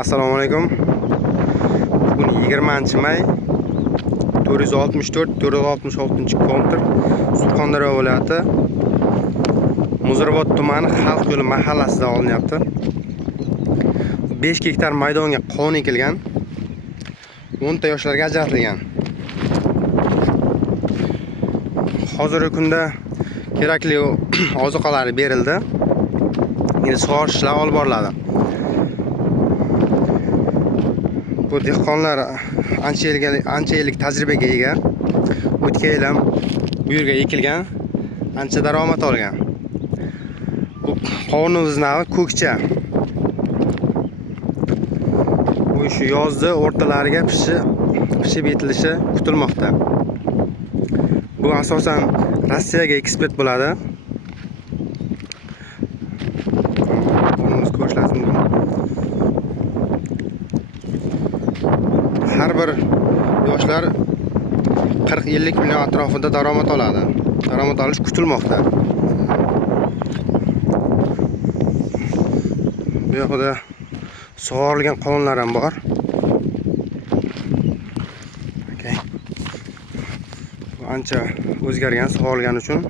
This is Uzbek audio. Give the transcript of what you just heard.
Assalomu alaykum. Bugun 20-may 464-466-kontr Surxondaryo viloyati Muzrabot tumani Xalq yo'li mahallasida olinyapti. 5 gektar maydonga qon ekilgan. 10 ta yoshlarga ajratilgan. Hozirgi kunda kerakli ozuqalari berildi. Endi sug'orish ishlari olib boriladi. Bu dehqonlar ancha yillik tajribaga ega. O'tgan yil ham bu yerga ekilgan, ancha daromad olgan. Bu qovunimiz navi ko'kcha. Bu shu yozda o'rtalariga pishib yetilishi kutilmoqda. Bu asosan Rossiyaga eksport bo'ladi. Qovunimiz ko'rish mumkin. Har bir yoshlar 40-50 million atrofida daromad oladi. Daromad olish kutilmoqda. Bu yoqda sug'orilgan qonunlar ham bor. Bu ancha o'zgargan sug'orilgani uchun.